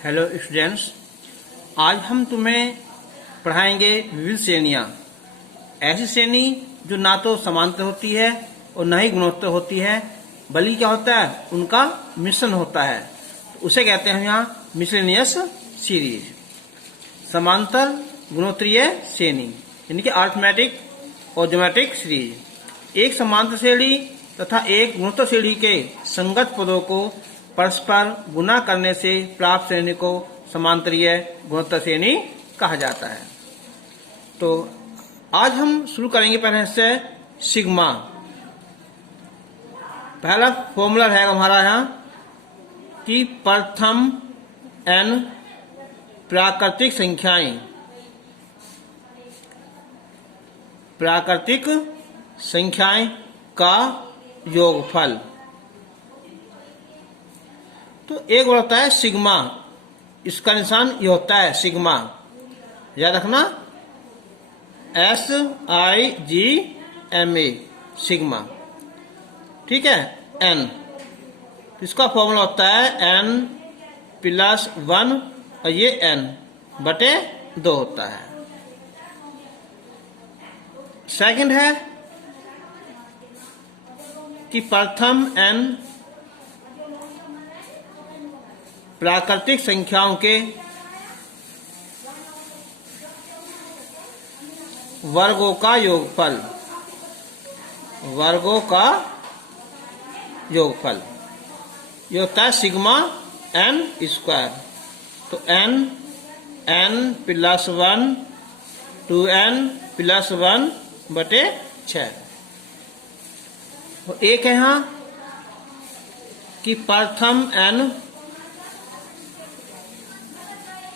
Hello students, आज हम तुम्हें पढ़ाएंगे विविध श्रेणियां। ऐसी श्रेणी जो ना तो समांतर होती है और ना ही गुणोत्तर होती है, बल्कि क्या होता है, उनका मिश्रण होता है। तो उसे कहते हैं यहाँ मिसलेनियस सीरीज। समांतर गुणोत्तरीय श्रेणी यानी कि अरिथमेटिक और ज्योमेट्रिक सीरीज। एक समांतर श्रेणी तथा एक गुणोत्तर श्रेणी के संगत पदों को परस्पर गुणा करने से प्राप्त श्रेणी को समांतरीय गुणोत्तर श्रेणी कहा जाता है। तो आज हम शुरू करेंगे पहले से सिग्मा। पहला फॉर्मूला है हमारा यहाँ कि प्रथम n प्राकृतिक संख्याएं का योगफल। तो एक होता है सिग्मा, इसका निशान ये होता है सिग्मा, याद रखना, SIGMA सिग्मा, ठीक है। n इसका फॉर्मूला होता है n+1 और ये n/2 होता है। सेकंड है कि प्रथम n प्राकृतिक संख्याओं के वर्गों का योगफल। ये होता है सिग्मा n स्क्वायर। तो n+1 2n+1/6। एक है यहाँ कि प्रथम n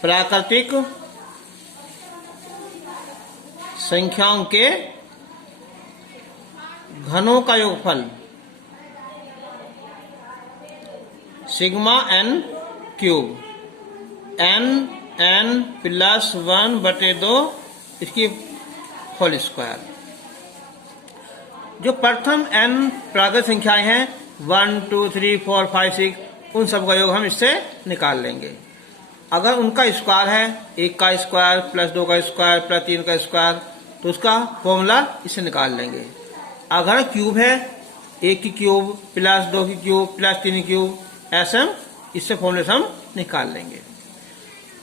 प्राकृतिक संख्याओं के घनों का योगफल सिग्मा n³ n+1/2 इसकी होल स्क्वायर। जो प्रथम n प्राकृतिक संख्याएं हैं 1 2 3 4 5 6, उन सब का योग हम इससे निकाल लेंगे। अगर उनका स्क्वायर है 1 का स्क्वायर +2 का स्क्वायर +3 का स्क्वायर, तो उसका फॉर्मूला इससे निकाल लेंगे। अगर क्यूब है 1 की क्यूब +2 की क्यूब +3 की क्यूब, ऐसे हम इससे फॉर्मूले हम निकाल लेंगे।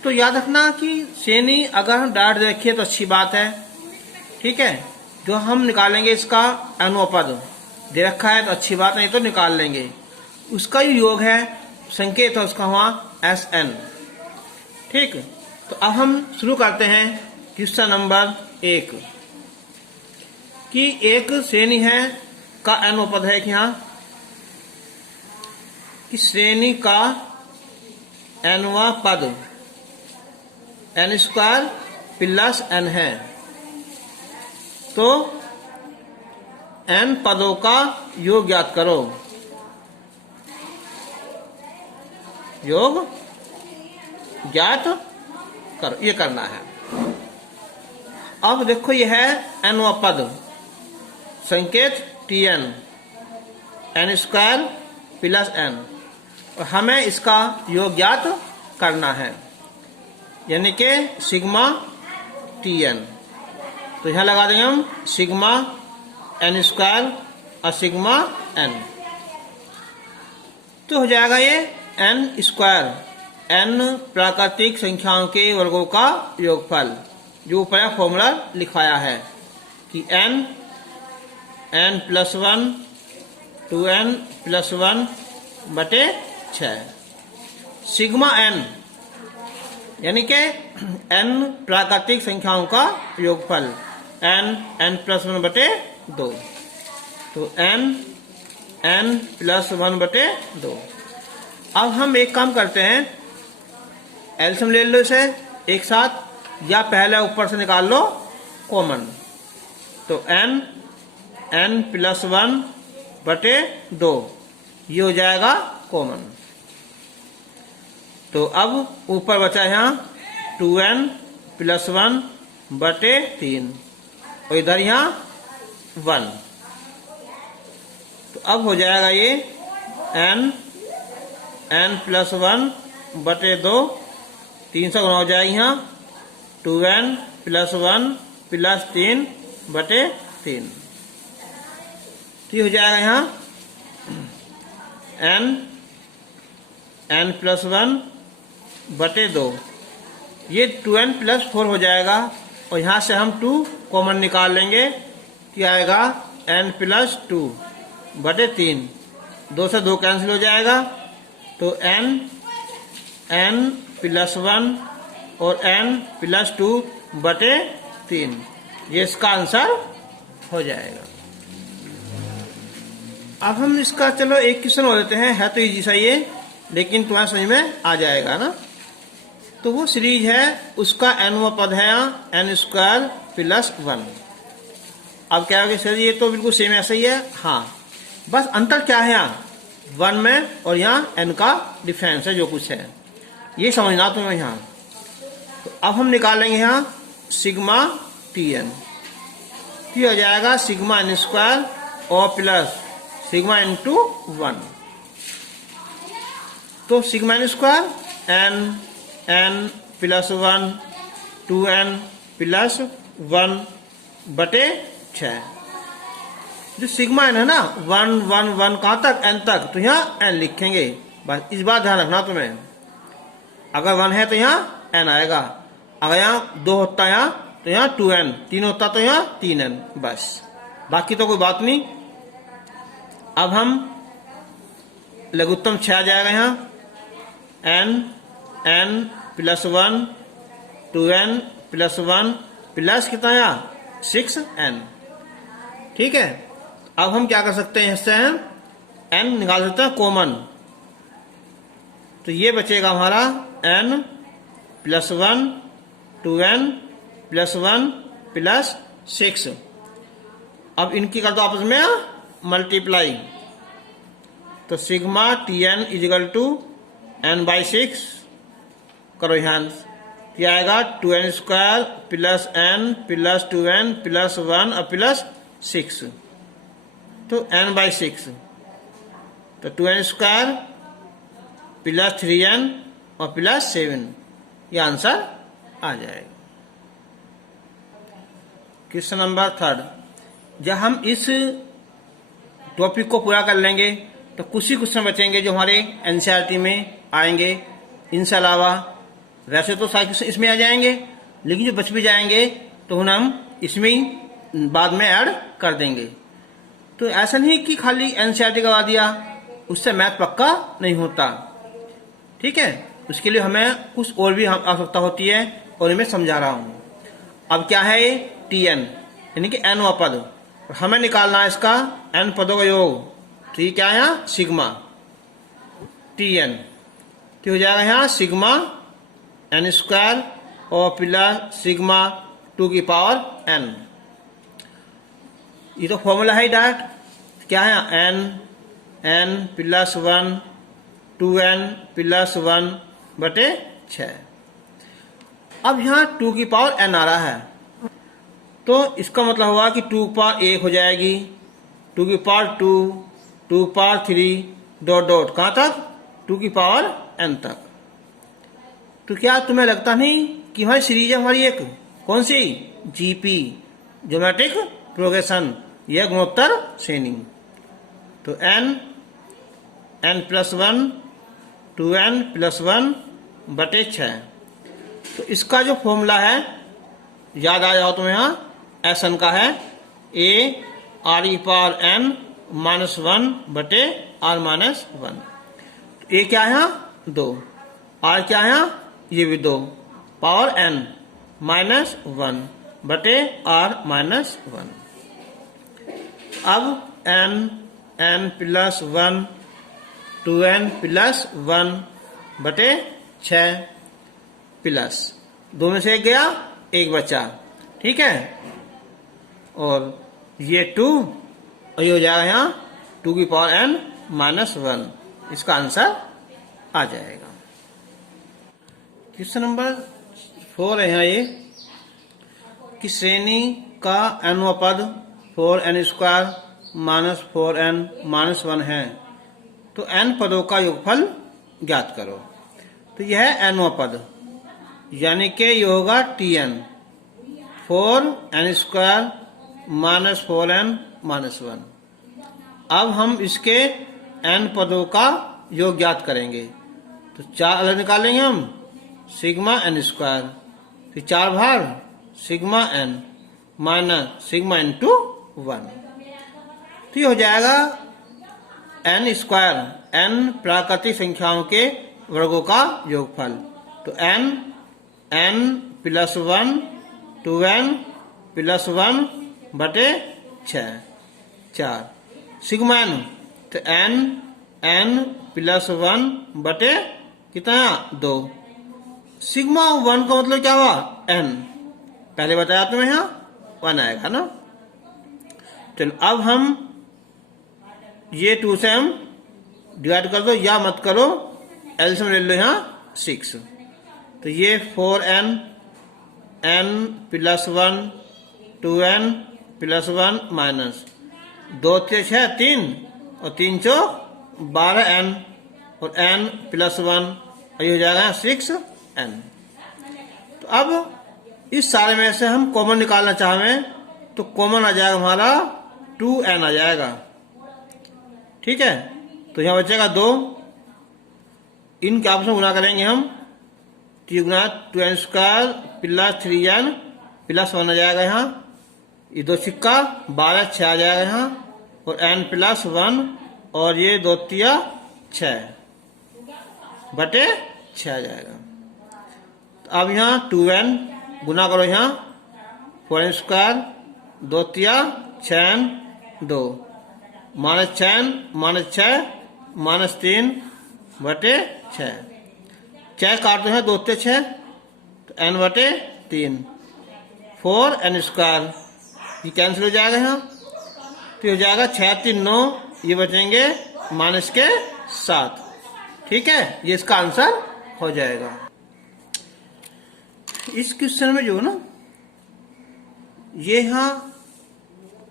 तो याद रखना कि श्रेणी अगर हम डायरेक्ट देखिए तो अच्छी बात है, ठीक है। जो हम निकालेंगे इसका अनुपद दे रखा है तो अच्छी बात, नहीं तो निकाल लेंगे। उसका जो योग है संकेत है उसका हुआ SN, ठीक। तो अब हम शुरू करते हैं क्वेश्चन नंबर 1 कि एक श्रेणी है का अनुपद है कि यहाँ कि श्रेणी का nवां पद n² + n है। तो n पदों का योग ज्ञात करो। योग ज्ञात करो, ये करना है। अब देखो ये है nवां पद, संकेत Tn, n² + n, और हमें इसका योग ज्ञात करना है, यानी कि सिग्मा Tn। तो यहां लगा देंगे हम सिग्मा n² और सिग्मा n। तो हो जाएगा ये n² n प्राकृतिक संख्याओं के वर्गों का योगफल, जो ऊपर फॉर्मूला लिखवाया है कि n+1 2n+1/6 सिग्मा n यानी कि n प्राकृतिक संख्याओं का योगफल n+1/2। तो n+1/2। अब हम एक काम करते हैं, एलसीएम ले लो इसे एक साथ, या पहले ऊपर से निकाल लो कॉमन। तो n+1/2 ये हो जाएगा कॉमन। तो अब ऊपर बचा यहाँ 2n+1/3 और इधर यहाँ 1। तो अब हो जाएगा ये n+1/2 3 से गुणा हो जाएगी यहाँ 2n प्लस 1 प्लस 3 बटे 3। तो हो जाएगा यहाँ n प्लस 1 बटे 2। ये 2n प्लस 4 हो जाएगा और यहाँ से हम 2 कॉमन निकाल लेंगे। क्या आएगा n प्लस 2 बटे 3। 2 से 2 कैंसिल हो जाएगा तो n प्लस 1 और n प्लस 2 बटे 3। ये इसका आंसर हो जाएगा। अब हम इसका चलो एक क्वेश्चन हो लेते हैं। है तो इजी सा ये, लेकिन तुम्हारे समझ में आ जाएगा ना। तो वो सीरीज है, उसका nवां पद है यहाँ n स्क्वायर प्लस 1। अब क्या होगा सर, ये तो बिल्कुल सेम ऐसा ही है। हाँ, बस अंतर क्या है यहाँ 1 में और यहाँ n का डिफरेंस है जो कुछ है, ये समझना तुम्हें यहाँ। तो अब हम निकालेंगे यहाँ सिग्मा Tn। तो हो जाएगा सिग्मा n स्क्वायर और प्लस सिग्मा इंटू 1। तो sigma n square n plus 1 2n plus 1 बटे 6। जो सिग्मा n है ना 1 1 1 कहाँ तक n तक, तो यहाँ n लिखेंगे। बस इस बात ध्यान रखना तुम्हें। अगर 1 है तो यहाँ n आएगा, अगर यहाँ 2 होता है यहाँ तो यहाँ 2n, 3 होता तो यहाँ 3n, बस बाकी तो कोई बात नहीं। अब हम लघुत्तम 6 आ जाएगा यहाँ n plus 1 2n plus 1 plus कितना यहाँ 6n। ठीक है, अब हम क्या कर सकते हैं, इससे हम n निकाल सकते हैं कॉमन। तो ये बचेगा हमारा n plus 1 2n plus 1 plus 6। अब इनकी कर दो आपस में मल्टीप्लाई। तो sigma Tn is equal to n/6 करो यहाँ। क्या आएगा 2n square plus n plus 2n plus 1 और प्लस 6। तो n/6 तो 2n स्क्वायर प्लस 3n और प्लस 7, ये आंसर आ जाएगा। Question number 3। जब हम इस टॉपिक को पूरा कर लेंगे तो कुछ ही क्वेश्चन बचेंगे जो हमारे एनसीईआरटी में आएंगे। इनसे अलावा वैसे तो सारे क्वेश्चन इसमें आ जाएंगे, लेकिन जो बच भी जाएंगे तो उन्हें हम इसमें ही बाद में ऐड कर देंगे। तो ऐसा नहीं कि खाली एनसीईआरटी करवा दिया, उससे मैथ पक्का नहीं होता। ठीक है, उसके लिए हमें कुछ और भी आवश्यकता होती है और मैं समझा रहा हूँ। अब क्या है ये Tn यानी कि nवां पद, हमें निकालना है इसका n पदों का योग। तो ये क्या है यहाँ सिग्मा Tn। तो हो जाएगा यहाँ सिग्मा n स्क्वायर और प्लस सिग्मा 2 की पावर n। ये तो फॉर्मूला है डायरेक्ट। क्या है n प्लस 1 2n प्लस 1 बटे 6। अब यहाँ 2 की पावर n आ रहा है, तो इसका मतलब हुआ कि 2 की पावर 1 हो जाएगी, 2 की पावर 2, 2 की पावर 3 डॉट डॉट कहाँ तक 2 की पावर n तक। तो क्या तुम्हें लगता नहीं कि हमारी सीरीज है हमारी एक कौन सी जीपी ज्योमेट्रिक प्रोग्रेशन, यह गुणोत्तर श्रेणी। तो n प्लस 1 2n प्लस 1 बटे 6। तो इसका जो फॉर्मूला है याद आ जाओ तुम्हें, यहाँ Sn का है a r e power n minus 1 बटे r माइनस 1। a क्या है यहाँ 2, r क्या है यहाँ ये भी 2, पावर n माइनस 1 बटे r माइनस 1। अब n प्लस 1 2n प्लस 1 बटे 6 प्लस 2 में से 1 गया 1 बचा। ठीक है, और ये 2 और ये हो जाएगा यहाँ 2 की पावर n माइनस 1। इसका आंसर आ जाएगा। क्वेश्चन नंबर 4 है यहाँ ये कि श्रेणी का nवां पद 4n square minus 4n minus 1 है, तो n पदों का योगफल ज्ञात करो। तो यह है nवां पद। यानी कि ये होगा Tn 4n² minus 4n minus 1। अब हम इसके n पदों का योग ज्ञात करेंगे। तो 4 अलग निकालेंगे हम, सिग्मा n², फिर 4 भाग sigma n minus sigma into 1। तो ये हो जाएगा n², n प्राकृतिक संख्याओं के वर्गों का योगफल। तो n प्लस 1 2n प्लस 1 बटे 6 4 सिग्मा n, तो n प्लस 1 बटे कितना 2। सिग्मा 1 का मतलब क्या हुआ n, पहले बताया तुम्हें, यहाँ 1 आएगा ना। चलो अब हम ये 2 से हम डिवाइड कर दो या मत करो, एलसीएम ले लो यहाँ 6। तो ये 4n n plus 1 2n plus 1 minus 2 3 6 3 और 3 4 12n और n प्लस 1 और ये हो जाएगा 6n। तो अब इस सारे में से हम कॉमन निकालना चाहें तो कॉमन आ जाएगा हमारा 2n आ जाएगा। ठीक है, तो यहाँ बचेगा 2, इनके आपस में गुना करेंगे हम, 3 गुना 2n² प्लस 3n प्लस 1 आ जाएगा यहाँ, ये 2 सिक्का 12 6 आ जाएगा यहाँ, और n प्लस 1 और ये 2 तिया 6 बटे 6 आ जाएगा। तो अब यहाँ 2n गुना करो यहाँ 4n² 2 तिया 6n 2 minus 6n minus 6 minus 3 बटे 6 काट दो है 2 ते 6, तो n बटे 3 4n², ये कैंसिल हो जाएगा यहाँ, तो हो जाएगा 6 3 9, ये बचेंगे माइनस के 7। ठीक है, ये इसका आंसर हो जाएगा। इस क्वेश्चन में जो ना ये यहाँ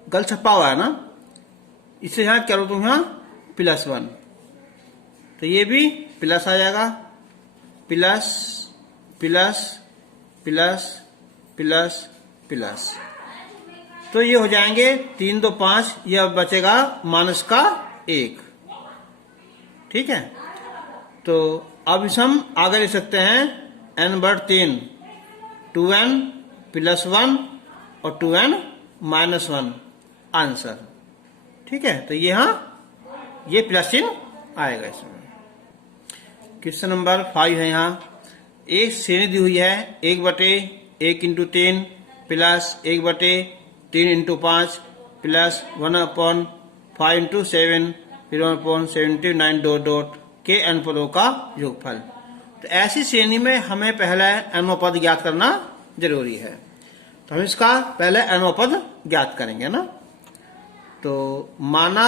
गलत छपा हुआ है ना, इसे यहाँ क्या लो तुम यहाँ +1, तो ये भी प्लस आ जाएगा, plus plus plus plus plus, तो ये हो जाएंगे 3 2 5, ये अब बचेगा माइनस का 1। ठीक है, तो अब इसे हम आगे लिख सकते हैं n/3 2n प्लस 1 और 2n माइनस 1 आंसर। ठीक है, तो यहाँ ये प्लस चिन्ह आएगा इसमें। क्वेश्चन नंबर 5 है, यहाँ एक श्रेणी दी हुई है 1/1 into 3 plus 1/3 into 5 plus 1/5 into 7 फिर 1/79 डॉट डॉट के n पदों का योगफल। तो ऐसी श्रेणी में हमें पहले nवां पद ज्ञात करना जरूरी है। तो हम इसका पहले nवां पद ज्ञात करेंगे ना। तो माना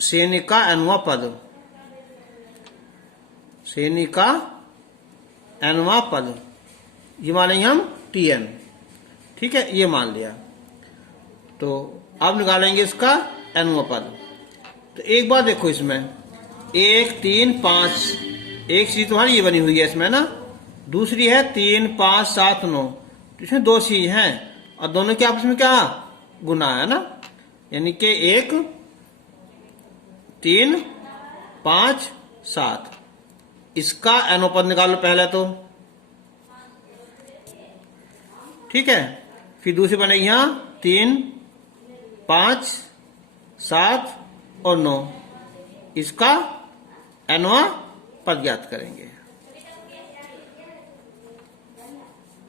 श्रेणी का nवां पद, श्रेणी का nवां पद, ये मानेंगे हम Tn। ठीक है, ये मान लिया। तो अब निकालेंगे इसका nवां पद। तो एक बार देखो, इसमें 1 3 5, एक चीज तुम्हारी ये बनी हुई है इसमें ना, दूसरी है 3 5 7 9, तो इसमें 2 चीज हैं और दोनों के आपस में क्या गुना है ना, यानी कि 1 3 5 7, इसका nवां पद निकालो पहले तो। ठीक है, फिर दूसरी बनेगी यहाँ 3 5 7 और 9, इसका nवां पद ज्ञात करेंगे।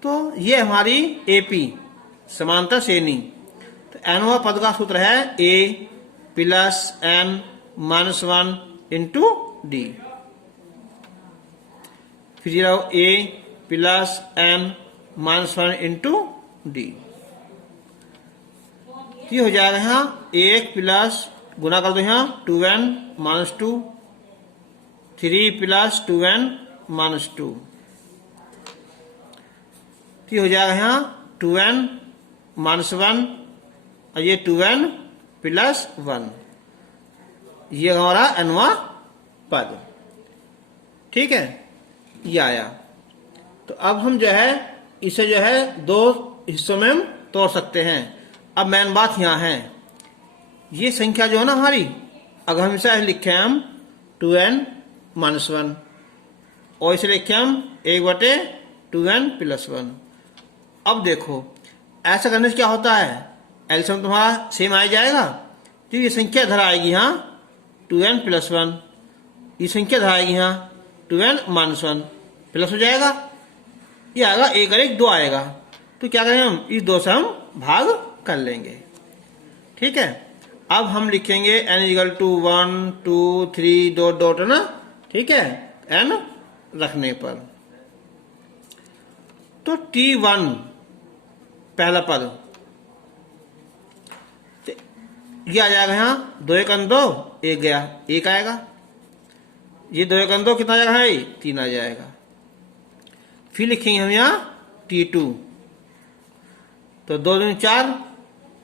तो ये हमारी एपी समांतर श्रेणी। तो nवां पद का सूत्र है a plus n minus 1 into D. फिर a plus n minus 1 into D, ये हो जाएगा यहाँ 1 प्लस गुना कर दो यहाँ 2n minus 2, 3 plus 2n minus 2, ये हो जाएगा यहाँ 2n माइनस 1 और ये 2n प्लस 1, ये हमारा nवां पद। ठीक है, ये आया। तो अब हम जो है इसे जो है दो हिस्सों में हम तोड़ सकते हैं। अब मेन बात यहाँ है, ये संख्या जो है ना हमारी, अगर हम इसे लिखे हम 2n-1 और इसे लिखे हम 1/2n+1। अब देखो ऐसा करने से क्या होता है, एलसीएम तुम्हारा सेम आ जाएगा। तो ये संख्या इधर आएगी यहाँ 2n+1, ये संख्या इधर आएगी यहाँ 2n-1 प्लस हो जाएगा, ये आएगा 1 और 1 2 आएगा। तो क्या करेंगे हम, इस 2 से हम भाग कर लेंगे। ठीक है, अब हम लिखेंगे n = 1 2 3 ... है ना। ठीक है, n रखने पर तो t1 पहला पद ये आ जाएगा यहाँ 2 × 2 1 गया 1 आएगा, ये 2 × 2 कितना आ जाएगा है 3 आ जाएगा। फिर लिखेंगे हम यहाँ t2, तो 2 दूनी 4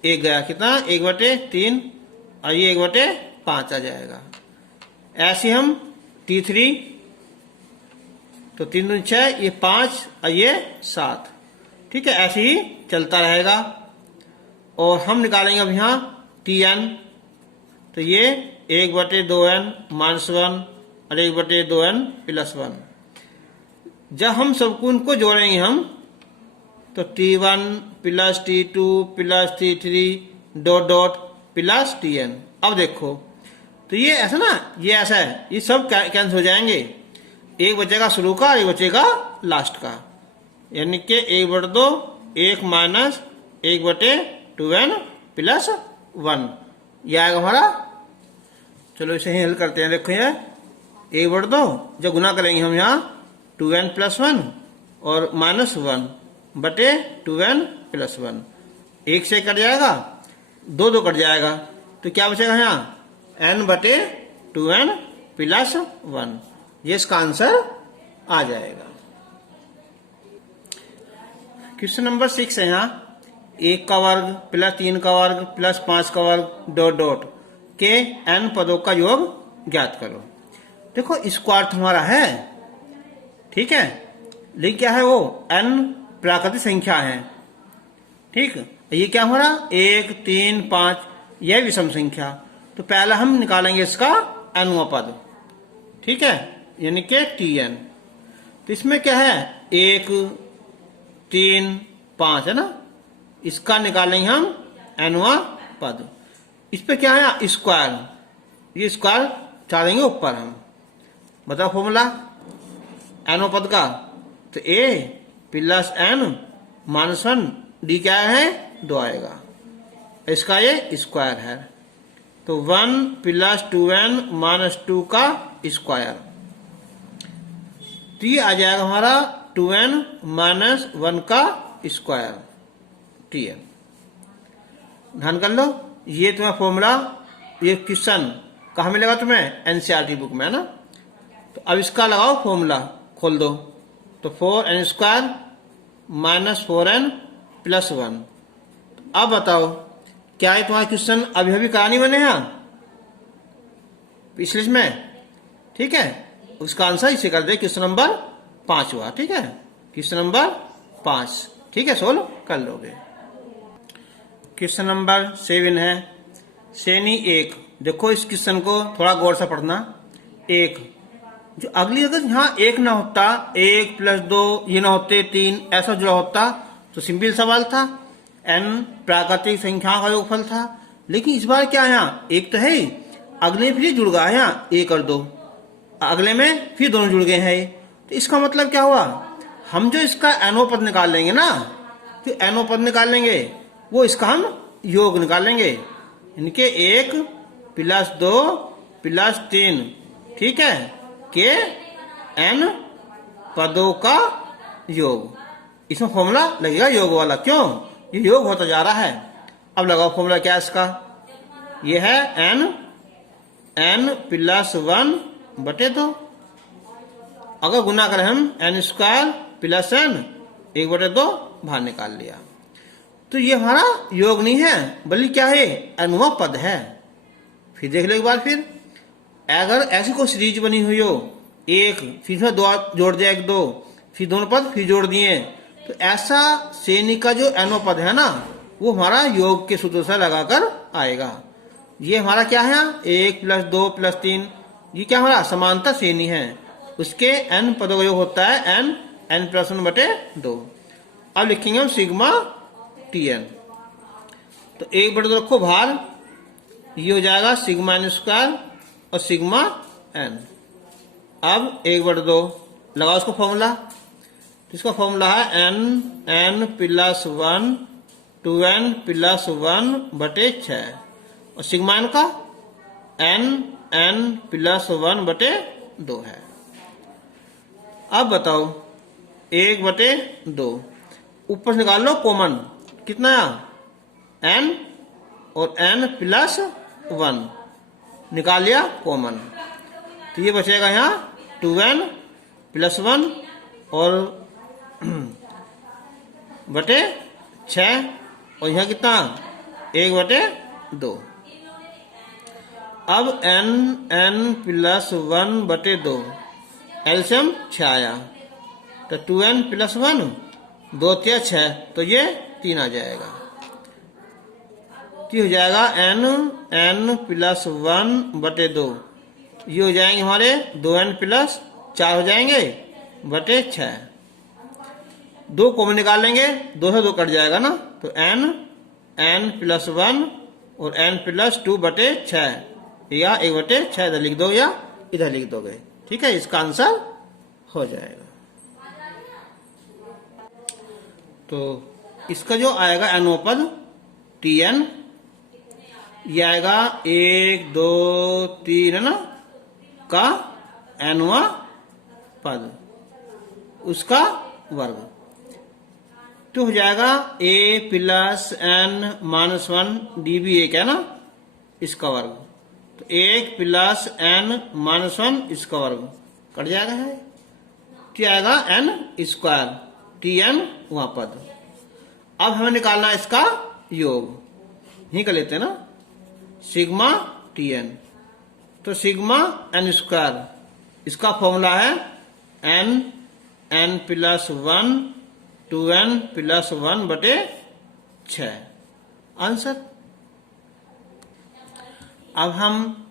1 गया कितना 1/3 और ये 1/5 आ जाएगा। ऐसे हम t3, तो 3 दूनी 6 ये 5 और ये 7। ठीक है, ऐसे ही चलता रहेगा। और हम निकालेंगे अब यहाँ tn, तो ये 1/2n-1 और 1/2n+1। जब हम सबको उनको जोड़ेंगे हम, तो t1 + t2 + t3 ... +tn। अब देखो तो ये ऐसा ना, ये ऐसा है, ये सब कैंसिल हो जाएंगे, एक बचेगा शुरू का और एक बचेगा लास्ट का, यानी कि 1/2 1 - 1/2n+1 ये आएगा हमारा। चलो इसे ही हल करते हैं। देखो ये 1/2 जब गुना करेंगे हम यहाँ 2n+1 और -1/2n+1, 1 से कट जाएगा, 2 कट जाएगा, तो क्या बचेगा यहाँ n/2n+1। ये इसका आंसर आ जाएगा। क्वेश्चन नंबर 6 है यहाँ 1 का वर्ग + 3 का वर्ग + 5 का वर्ग ... के n पदों का योग ज्ञात करो। देखो स्क्वायर हमारा है, ठीक है, लेकिन क्या है वो n प्राकृतिक संख्या है। ठीक, ये क्या हमारा 1 3 5 यह विषम संख्या, तो पहला हम निकालेंगे इसका nवां पद। ठीक है, यानी कि tn। तो इसमें क्या है 1 3 5 है ना, इसका निकालेंगे हम nवां पद। इस पे क्या है स्क्वायर, ये स्क्वायर डालेंगे ऊपर हम। बताओ फॉर्मूला nवां पद का, तो a + n-1 d क्या है 2 आएगा, इसका ये स्क्वायर है। तो 1 + 2n - 2 का स्क्वायर, तो ये आ जाएगा हमारा 2n - 1 का स्क्वायर tn। ध्यान कर लो, ये तुम्हारा फॉर्मूला, ये क्वेश्चन कहाँ मिलेगा तुम्हें एनसीईआरटी बुक में, है ना। तो अब इसका लगाओ फॉर्मूला, खोल दो, तो 4n² - 4n+1। अब बताओ क्या है तुम्हारा क्वेश्चन अभी अभी करानी बने हैं पिछले में। ठीक है, उसका आंसर इसे कर दे, क्वेश्चन नंबर 5 हुआ। ठीक है, क्वेश्चन नंबर 5। ठीक है, सोल्व कर लोगे। क्वेश्चन नंबर 7 है श्रेणी 1। देखो इस क्वेश्चन को थोड़ा गौर से पढ़ना। 1 जो अगली, अगर यहाँ 1 ना होता, 1 + 2 ये ना होते, 3 ऐसा जुड़ा होता तो सिंपल सवाल था, n प्राकृतिक संख्याओं का योगफल था। लेकिन इस बार क्या है यहाँ 1 तो है, अगले फिर जुड़ गया है यहाँ 1 और 2, अगले में फिर दोनों जुड़ गए हैं। तो इसका मतलब क्या हुआ, हम जो इसका nवां पद निकाल लेंगे ना, तो nवां पद निकाल लेंगे, वो इसका हम योग निकाल लेंगे, इनके 1 + 2 + 3। ठीक है, के n पदों का योग। इसमें फॉर्मूला लगेगा योग वाला, क्यों, ये योग होता जा रहा है। अब लगाओ फॉर्मूला क्या है इसका, ये है n + 1/2। अगर गुना करें हम n² + n 1/2 बाहर निकाल लिया, तो ये हमारा योग नहीं है, बल्कि क्या है nवां पद है। फिर देख लो एक बार, फिर अगर ऐसी कोई सीरीज बनी हुई हो, 1 फिर 2 जोड़ दिया 1 2, फिर दोनों पद फिर जोड़ दिए, तो ऐसा श्रेणी का जो एनो पद है ना, वो हमारा योग के सूत्र से लगाकर आएगा। ये हमारा क्या है, 1 + 2 + 3, ये क्या हमारा समांतर श्रेणी है, उसके एन पदों का योग होता है n n+1 बटे 2। अब लिखेंगे हम सिग्मा Tn, तो 1/2 रखो भार, ये हो जाएगा सिग्मा n² और सिग्मा n। अब 1/2 लगाओ उसको फॉर्मूला, तो इसका फॉर्मूला है n+1 2n+1 बटे 6, और सिग्मा n का n+1 बटे 2 है। अब बताओ 1/2 ऊपर से निकाल लो कॉमन, कितना है n और n+1 निकाल लिया कॉमन, तो ये बचेगा यहाँ 2n+1 और बटे 6, और यहाँ कितना 1/2। अब n+1 बटे 2 एलसीएम 6 आया, तो 2n+1 2 × 6, तो ये 3 आ जाएगा। तो हो जाएगा n+1 बटे 2, ये हो जाएंगे हमारे 2n+4 हो जाएंगे बटे 6। 2 कॉमन निकाल लेंगे, 2 से 2 कट जाएगा ना, तो n+1 और n+2 बटे 6, या 1/6 इधर लिख दो या इधर लिख दोगे, ठीक है, इसका आंसर हो जाएगा। तो इसका जो आएगा एनो पद Tn, ये आएगा 1 2 3 है ना का एनवा पद, उसका वर्ग, तो हो जाएगा a + n-1 d भी 1 है ना, इसका वर्ग, तो 1 + n-1 इसका वर्ग कट जाएगा है, तो आएगा n² Tn वहां पद। अब हमें निकालना इसका योग, यही कर लेते हैं ना, सिग्मा Tn, तो सिग्मा n², इसका फॉर्मूला है n+1 2n+1 बटे 6, आंसर। अब हम,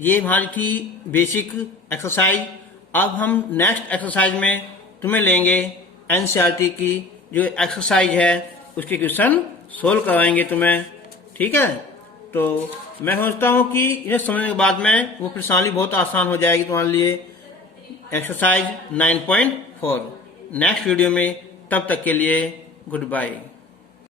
ये हमारी थी बेसिक एक्सरसाइज। अब हम नेक्स्ट एक्सरसाइज में तुम्हें लेंगे एनसीईआरटी की जो एक्सरसाइज है, उसके क्वेश्चन सोल्व करवाएंगे तुम्हें, ठीक है। तो मैं समझता हूँ कि इन्हें समझने के बाद में वो प्रश्नावली बहुत आसान हो जाएगी तुम्हारे लिए। एक्सरसाइज 9.4 नेक्स्ट वीडियो में, तब तक के लिए गुड बाय।